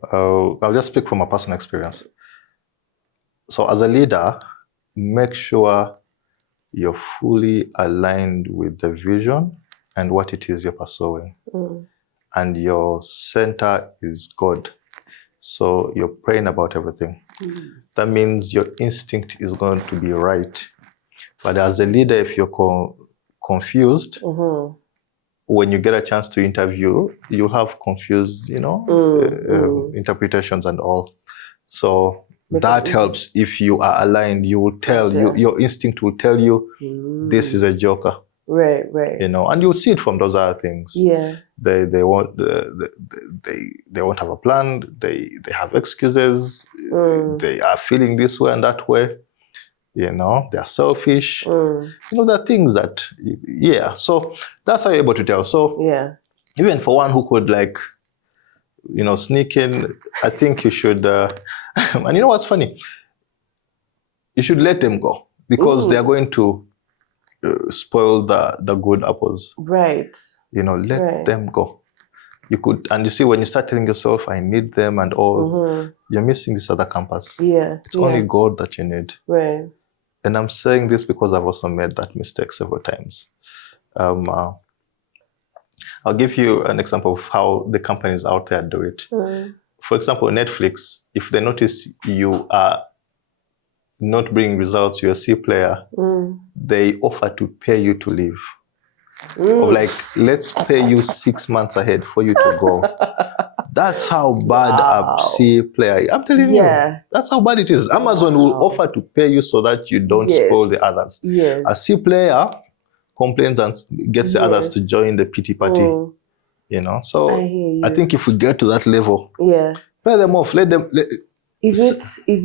I'll just speak from a personal experience. So as a leader, make sure you're fully aligned with the vision and what it is you're pursuing. And your center is God. So you're praying about everything. That means your instinct is going to be right. But as a leader, if you're confused, when you get a chance to interview, you'll have confused, you know, interpretations and all. So that helps. If you are aligned, you will tell your instinct will tell you this is a joker. Right. You know, and you'll see it from those other things. They won't have a plan. They have excuses. They are feeling this way and that way. You know, they're selfish. You know, there are things that so that's how you're able to tell. So even for one who could, like, you know, sneak in, I think you should and you know what's funny? You should let them go, because they are going to spoil the good apples. Right. You know, let them go. you could, and you see, when you start telling yourself, I need them and all, you're missing this other compass. It's only God that you need. Right. And I'm saying this because I've also made that mistake several times. I'll give you an example of how the companies out there do it. For example, Netflix, if they notice you are not bringing results, you're a C player, they offer to pay you to leave. Of like, let's pay you 6 months ahead for you to go. That's how bad a C player is. I'm telling you, that's how bad it is. Amazon will offer to pay you so that you don't spoil the others. A C player complains and gets the others to join the pity party. You know, so I think if we get to that level, pay them off. Let them. Is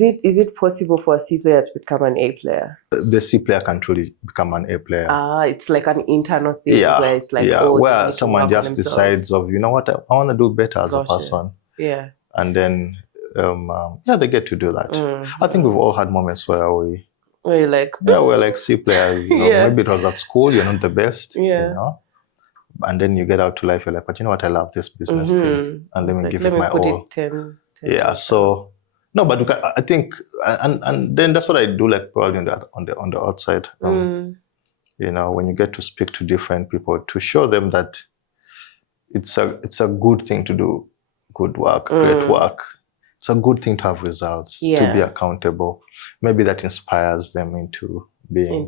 it possible for a C player to become an A player? The C player can truly become an A player. It's like an internal thing where it's like, where someone just decides of, you know what, I want to do better as a person. And then, they get to do that. I think we've all had moments where we're like C players. You know, maybe it was at school, you're not the best, you know. And then you get out to life, you're like, but you know what, I love this business thing, and let me give it my all. So. No, but I think, and then that's what I do, like probably on the outside. You know, when you get to speak to different people, to show them that it's a good thing to do good work, great work. It's a good thing to have results, to be accountable. Maybe that inspires them into being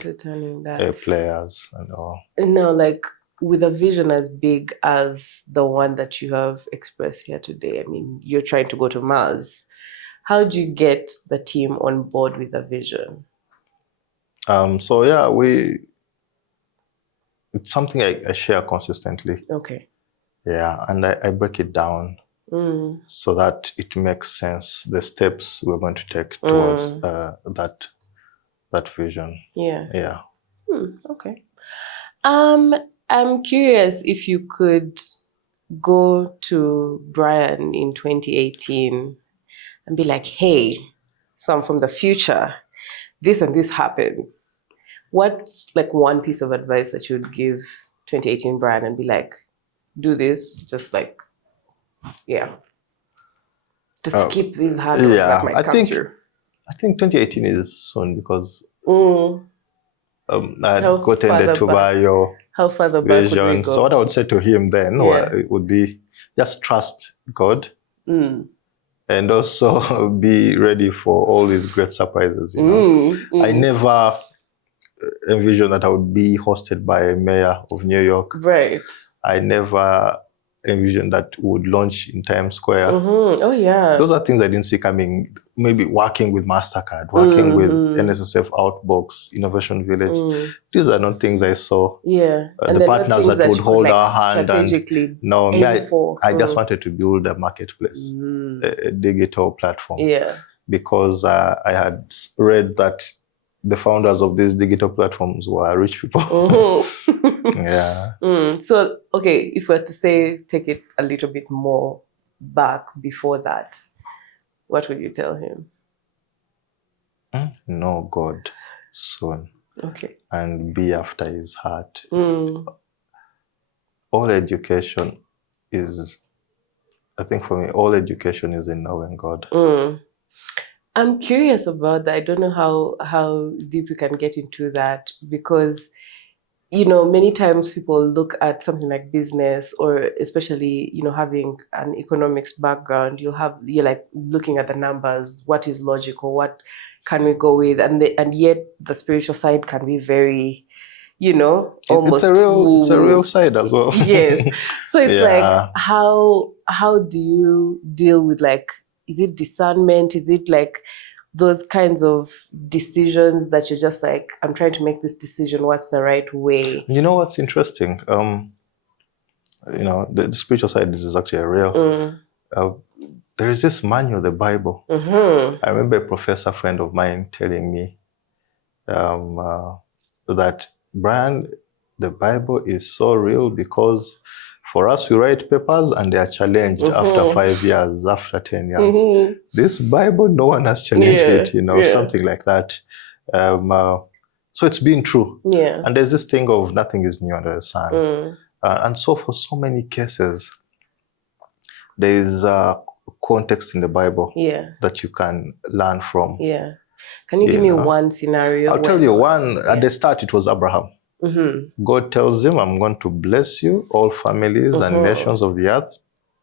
players and all. No, like with a vision as big as the one that you have expressed here today. I mean, you're trying to go to Mars. How do you get the team on board with the vision? It's something I share consistently. Okay. Yeah, and I break it down so that it makes sense, the steps we're going to take towards that vision. Yeah. Okay. I'm curious if you could go to Brian in 2018 and be like, hey, so I'm from the future. This and this happens. What's like one piece of advice that you would give 2018 Brian and be like, do this, just like, to skip these hurdles that might come through? I think 2018 is soon because I had gotten the Tubayo vision. So what I would say to him then would be just trust God. And also be ready for all these great surprises. You know, I never envisioned that I would be hosted by a mayor of New York. Right. I never envisioned that we would launch in Times Square. Oh yeah. Those are things I didn't see coming. Maybe working with MasterCard, working with NSSF Outbox, Innovation Village. These are not things I saw. And the partners that would hold our hand. I just wanted to build a marketplace, a digital platform. Because I had read that the founders of these digital platforms were rich people. So, okay, if we were to say, take it a little bit more back before that, what would you tell him? Know God soon. Okay. And be after his heart. All education is, I think for me, all education is in knowing God. I'm curious about that. I don't know how deep we can get into that because, you know, many times people look at something like business or especially, you know, having an economics background, you're like looking at the numbers, what is logical, what can we go with? And yet the spiritual side can be very, you know, almost it's a real side as well. Yes. So it's like, how do you deal with, like, is it discernment? Is it like those kinds of decisions that you're just like, I'm trying to make this decision, what's the right way? You know what's interesting? You know, the spiritual side is actually real. There is this manual, the Bible. I remember a professor friend of mine telling me that, Brian, the Bible is so real because for us, we write papers and they are challenged after 5 years, after 10 years. This Bible, no one has challenged it, you know, something like that. So it's been true. And there's this thing of nothing is new under the sun. And so for so many cases, there is a context in the Bible that you can learn from. Yeah. Can you give me one scenario? I'll tell you one. At the start, it was Abraham. God tells him, I'm going to bless you. All families and nations of the earth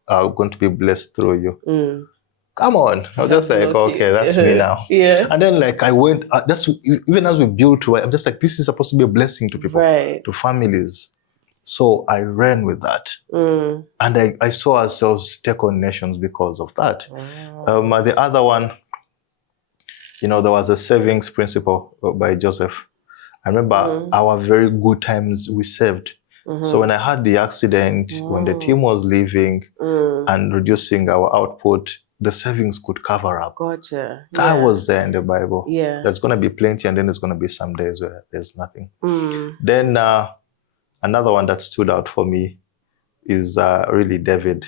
are going to be blessed through you. Come on. I was just like, okay, that's me now. And then like I went, even as we built, I'm just like, this is supposed to be a blessing to people, to families. So I ran with that. And I saw ourselves take on nations because of that. The other one, there was a savings principle by Joseph. I remember our very good times we saved. So when I had the accident, when the team was leaving and reducing our output, the savings could cover up. Gotcha. That was there in the Bible. Yeah. There's going to be plenty, and then there's going to be some days where there's nothing. Then another one that stood out for me is really David.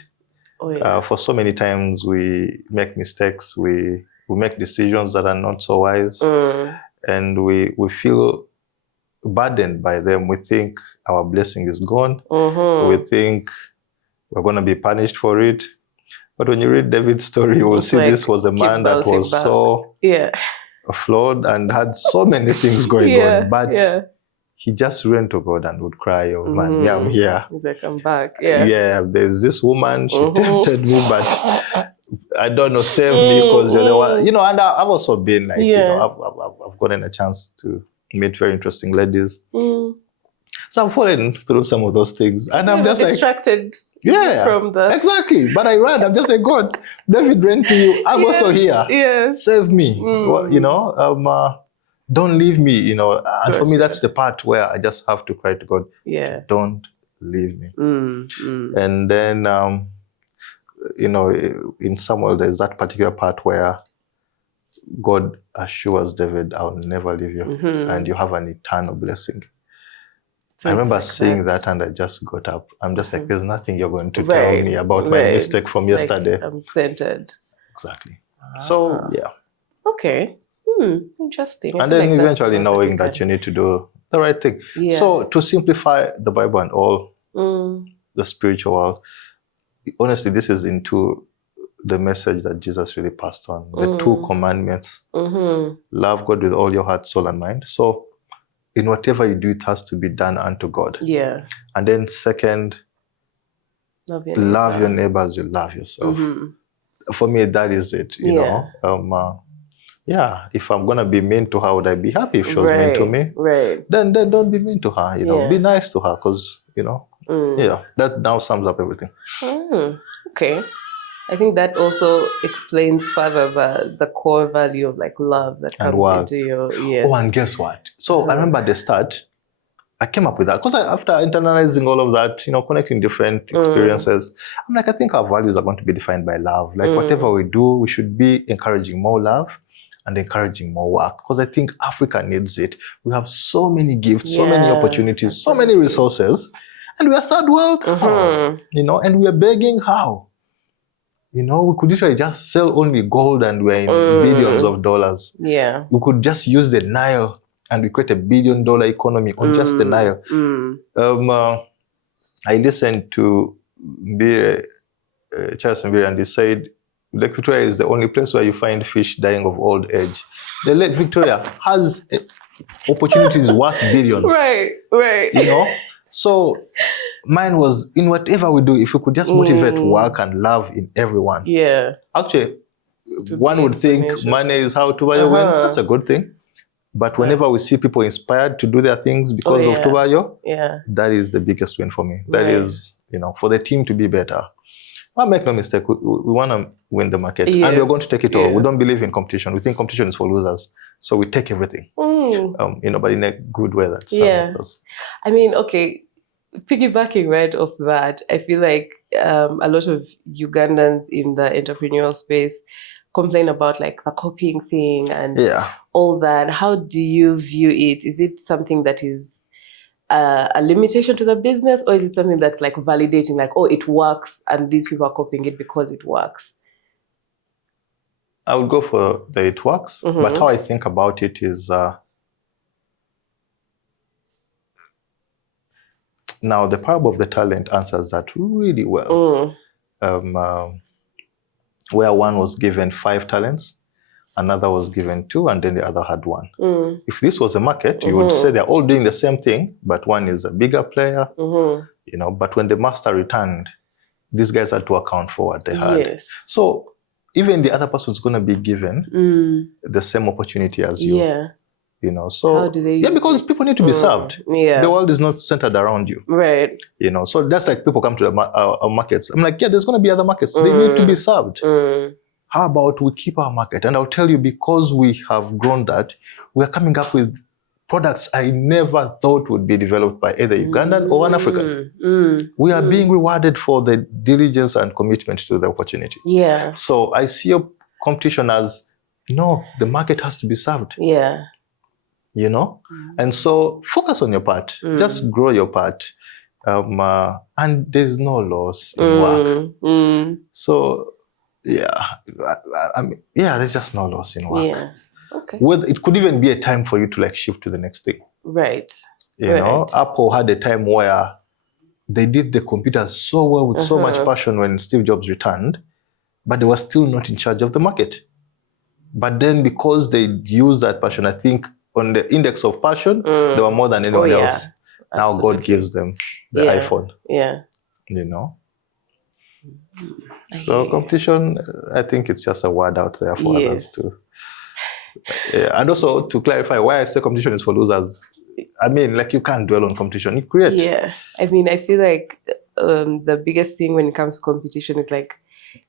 For so many times we make mistakes, we make decisions that are not so wise, and we feel burdened by them. We think our blessing is gone. We think we're going to be punished for it. But when you read David's story, you will see this was a man that was so flawed and had so many things going on. But he just ran to God and would cry, oh man, yeah, I'm here. He's like, I'm back. Yeah, there's this woman, she tempted me, but I don't know, save me because you're the one. And I've also been like, I've gotten a chance to meet very interesting ladies. So I've fallen through some of those things. And I'm just distracted from the... Exactly. But I ran. I'm just like, God, David ran to you. I'm also here. Yes. Save me. Don't leave me, And for me, that's the part where I just have to cry to God. Don't leave me. And then, in Samuel, there's that particular part where God assures David, I'll never leave you. And you have an eternal blessing. So I remember seeing that and I just got up. I'm just like, there's nothing you're going to tell me about my mistake from yesterday. Like, I'm centered. Exactly. So, yeah. Okay. Interesting. And then eventually knowing that you need to do the right thing. So to simplify the Bible and all the spiritual world, honestly, this is into the message that Jesus really passed on. The 2 commandments. Love God with all your heart, soul, and mind. So in whatever you do, it has to be done unto God. And then second, love your neighbor as you love yourself. For me, that is it, you know. If I'm going to be mean to her, would I be happy if she was mean to me? Then don't be mean to her, you know. Be nice to her because, that now sums up everything. Okay. I think that also explains further the core value of like love that comes into your Oh, and guess what? So I remember at the start, I came up with that because after internalizing all of that, connecting different experiences, I'm like, I think our values are going to be defined by love. Like whatever we do, we should be encouraging more love and encouraging more work because I think Africa needs it. We have so many gifts, so many opportunities, so many resources, and we are third world, and we are begging how? We could usually just sell only gold and we're in billions of dollars. We could just use the Nile and we create $1 billion economy on just the Nile. I listened to Charles Mbiri and he said, Lake Victoria is the only place where you find fish dying of old age. The Lake Victoria has opportunities worth billions. Right. So mine was, in whatever we do, if we could just motivate work and love in everyone. Actually, one would think money is how Tubayo wins. That's a good thing. But whenever we see people inspired to do their things because of Tubayo, that is the biggest win for me. That is, for the team to be better. Well, make no mistake, we want to win the market. And we're going to take it all. We don't believe in competition. We think competition is for losers. So we take everything. But in a good way that serves us. I mean, okay, piggybacking right off that, I feel like a lot of Ugandans in the entrepreneurial space complain about like the copying thing and all that. How do you view it? Is it something that is a limitation to the business, or is it something that's like validating, like, oh, it works and these people are copying it because it works? I would go for the it works, but how I think about it is now the parable of the talent answers that really well. where one was given 5 talents, another was given 2, and then the other had 1. If this was a market, you would say they're all doing the same thing, but one is a bigger player, but when the master returned, these guys had to account for what they had. Yes. So even the other person is going to be given the same opportunity as you. Yeah. So how do they because people need to be served. Yeah. The world is not centered around you. Right. So that's like people come to our markets. I'm like, yeah, there's going to be other markets. They need to be served. How about we keep our market? And I'll tell you, because we have grown that, we're coming up with products I never thought would be developed by either Ugandan or an African. We are being rewarded for the diligence and commitment to the opportunity. Yeah. So I see a competition as, no, the market has to be served. Yeah. And so focus on your part. Just grow your part. And there's no loss in work. So, yeah, there's just no loss in work. Yeah. Okay. It could even be a time for you to shift to the next thing. Right. Apple had a time where they did the computers so well with so much passion when Steve Jobs returned, but they were still not in charge of the market. But then because they used that passion, I think on the index of passion, they were more than anyone else. Now Absolutely. God gives them the iPhone. Yeah. So competition, I think it's just a word out there for others too. And also to clarify why I say competition is for losers, I mean, you can't dwell on competition, you create. Yeah. I mean, I feel like the biggest thing when it comes to competition is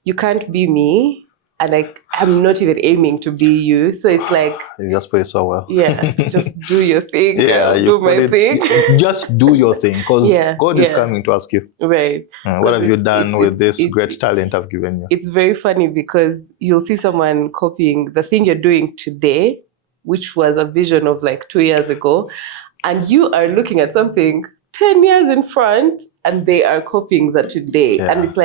you can't be me, and I'm not even aiming to be you. So it's you just put it so well. Yeah, just do your thing. Yeah, do my thing. Just do your thing, because God is coming to ask you. Right. What have you done with this great talent I've given you? It's very funny because you'll see someone copying the thing you're doing today, which was a vision of 2 years ago, and you are looking at something 10 years in front, and they are copying that today. Yeah. And it's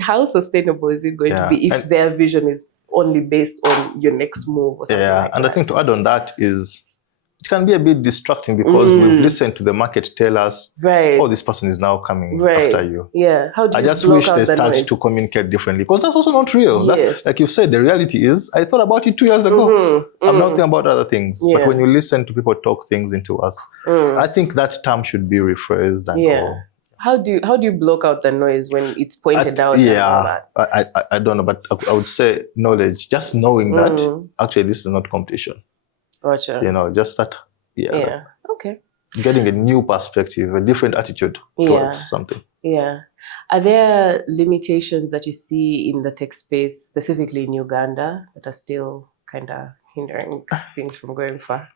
how sustainable is it going to be if their vision is only based on your next move or something like that? And I think to add on that is, it can be a bit distracting because we've listened to the market tell us, oh, this person is now coming after you. Yeah. How do you I just wish they start to communicate differently, because that's also not real. Yes. Like you've said, the reality is, I thought about it 2 years ago. I'm not thinking about other things. But when you listen to people talk things into us, I think that term should be rephrased and all. How do you block out the noise when it's pointed out? Yeah, I don't know, but I would say knowledge. Just knowing that actually this is not competition. Gotcha. Just that. Yeah. Okay. Getting a new perspective, a different attitude towards something. Yeah. Are there limitations that you see in the tech space, specifically in Uganda, that are still kind of hindering things from going far?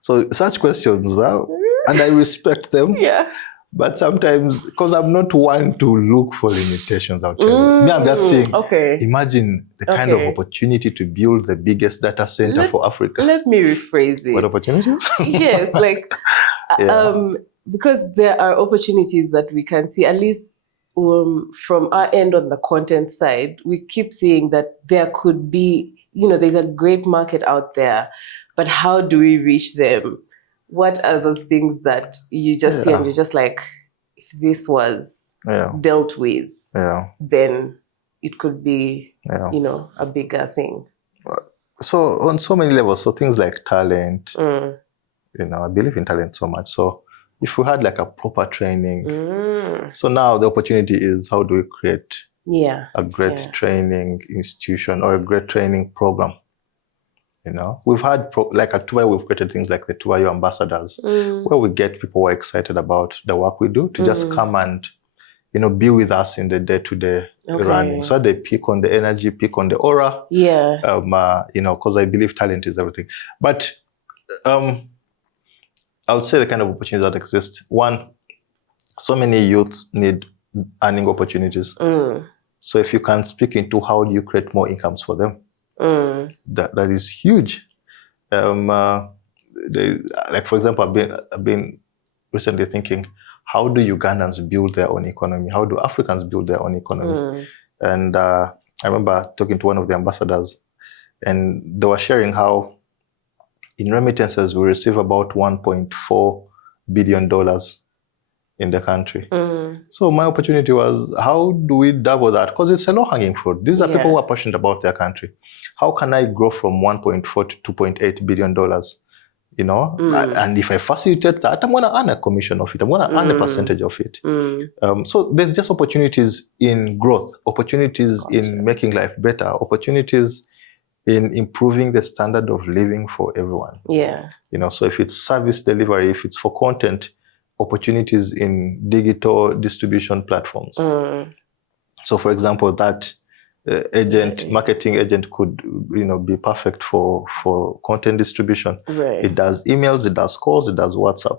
So such questions, and I respect them. Yeah. But sometimes, because I'm not one to look for limitations, I'll tell you. Me, I'm just saying, imagine the kind of opportunity to build the biggest data center for Africa. Let me rephrase it. What opportunities? Yes, because there are opportunities that we can see, at least from our end on the content side, we keep seeing that there could be, there's a great market out there, but how do we reach them? What are those things that you just see and you're just if this was dealt with, then it could be, a bigger thing. So on so many levels, so things like talent, I believe in talent so much. So if we had a proper training, so now the opportunity is, how do we create a great training institution or a great training program? We've had, at Tubayo, we've created things like the Tubayo ambassadors, where we get people who are excited about the work we do to just come and, be with us in the day-to-day running. So they pick on the energy, pick on the aura. Yeah. Because I believe talent is everything. But I would say the kind of opportunities that exist. One, so many youth need earning opportunities. So if you can speak into how do you create more incomes for them, that is huge. For example, I've been recently thinking, how do Ugandans build their own economy? How do Africans build their own economy? And I remember talking to one of the ambassadors, and they were sharing how in remittances we receive about $1.4 billion in the country. So my opportunity was, how do we double that? Because it's a low-hanging fruit. These are people who are passionate about their country. How can I grow from $1.4 to $2.8 billion? You know, and if I facilitate that, I'm going to earn a commission of it. I'm going to earn a percentage of it. So there's just opportunities in growth, opportunities in making life better, opportunities in improving the standard of living for everyone. Yeah. You know, so if it's service delivery, if it's for content, opportunities in digital distribution platforms. So for example, that marketing agent could, you know, be perfect for content distribution. Right. It does emails, it does calls, it does WhatsApp.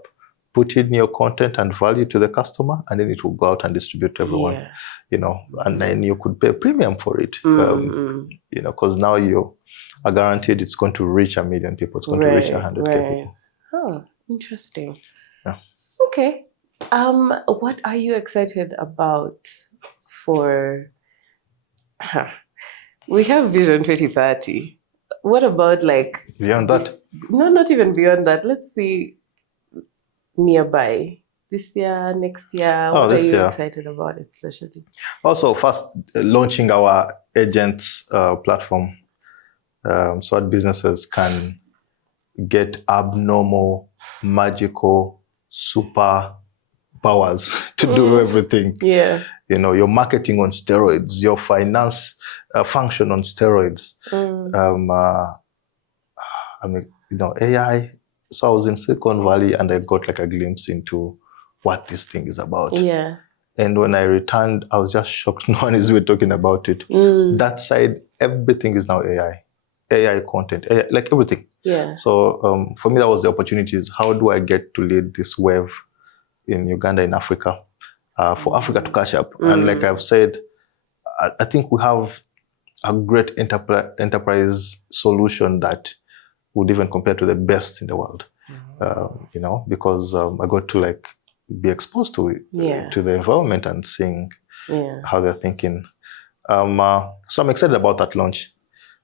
Put in your content and value to the customer, and then it will go out and distribute to everyone. You know, and then you could pay a premium for it. You know, because now you are guaranteed it's going to reach 1 million people. It's going to reach 100K people. Oh, interesting. Yeah. Okay. What are you excited about for? We have Vision 2030. What about like beyond that? No, not even beyond that. Let's see nearby. This year, next year. What are you excited about, especially? Also, first launching our agents platform, so that businesses can get abnormal, magical, super powers to do everything. Yeah. You know, your marketing on steroids, your finance function on steroids. I mean, you know, AI. So I was in Silicon Valley and I got like a glimpse into what this thing is about. Yeah. And when I returned, I was just shocked. No one is even talking about it. That side, everything is now AI. AI content, AI, like everything. Yeah. So for me, that was the opportunities. How do I get to lead this wave in Uganda, in Africa, for Africa to catch up? And like I've said, I think we have a great enterprise solution that would even compare to the best in the world. You know, because I got to like be exposed to it, to the environment and seeing how they're thinking. So I'm excited about that launch,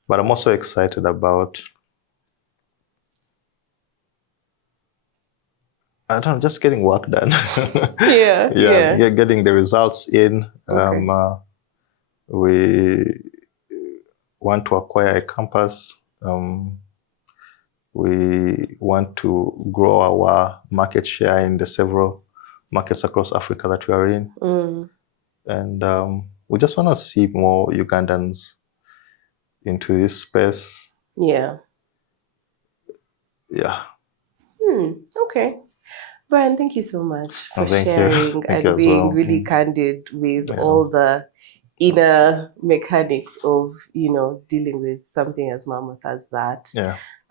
but I'm also excited about, I don't know, just getting work done. Getting the results in. We want to acquire a campus. We want to grow our market share in the several markets across Africa that we are in. And we just want to see more Ugandans into this space. Yeah. Okay. Brian, thank you so much for sharing and being really candid with all the inner mechanics of, you know, dealing with something as mammoth as that.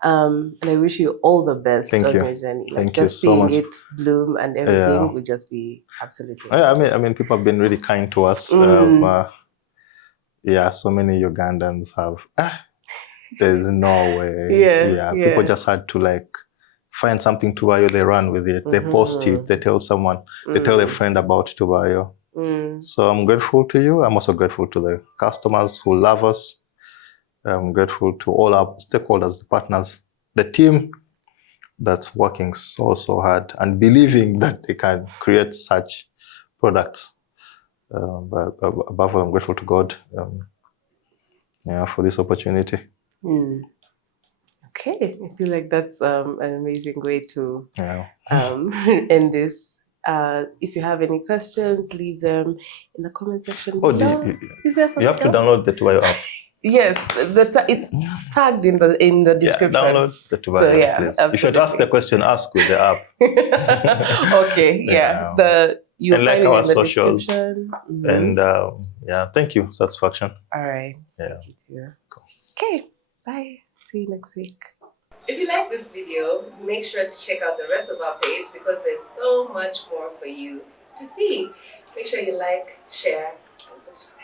And I wish you all the best on your journey. Like, Thank you just so much. seeing it bloom and everything would just be absolutely I mean, people have been really kind to us. So many Ugandans have. There's no way. People just had to like find something Tubayo, they run with it. They post it. They tell someone. They tell a friend about Tubayo. So I'm grateful to you. I'm also grateful to the customers who love us. I'm grateful to all our stakeholders, the partners, the team that's working so hard and believing that they can create such products. But above all, I'm grateful to God for this opportunity. Okay, I feel like that's an amazing way to end this. If you have any questions, leave them in the comment section below. Is there something you have to download the Tubayo app. Yes, it's tagged in the description. Download the Tubayo, please. Absolutely. If you ask a question, ask with the app. Okay, you'll and find like it our in the socials. description. And thank you, Satisfaction. All right. Thank you too. Okay, bye. See you next week. If you like this video, make sure to check out the rest of our page because there's so much more for you to see. Make sure you like, share, and subscribe.